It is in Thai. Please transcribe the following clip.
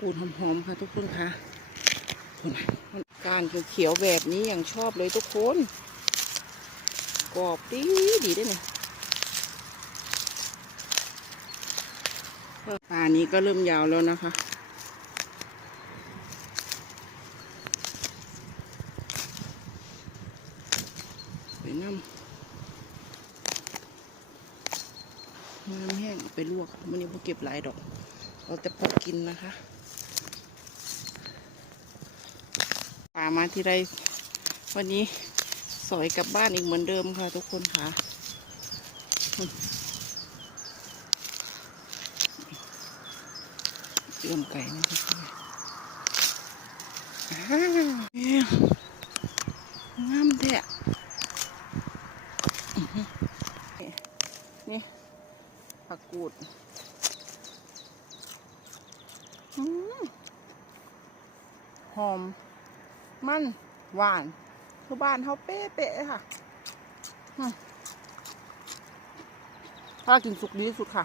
กูดหอมๆค่ะทุกคนค่ะการเขียวๆแบบนี้อย่างชอบเลยทุกคน กรอบดีดีด้วยเนี่ยป่านี้ก็เริ่มยาวแล้วนะคะไปน้ำน้ำแห้งไปลวกมันนี้พอเก็บหลายดอก เราจะพอกินนะคะามาที่ไรวันนี้สอยกลับบ้านอีกเหมือนเดิมค่ะทุกคนค่ะ เตรียมไก่นะคะอ้าวเนี่ยงามแท้นี่ผักกูดหอม มันหวานคือบ้านเขาเป๊ะๆค่ะถ้ากินสุกดีที่สุดค่ะ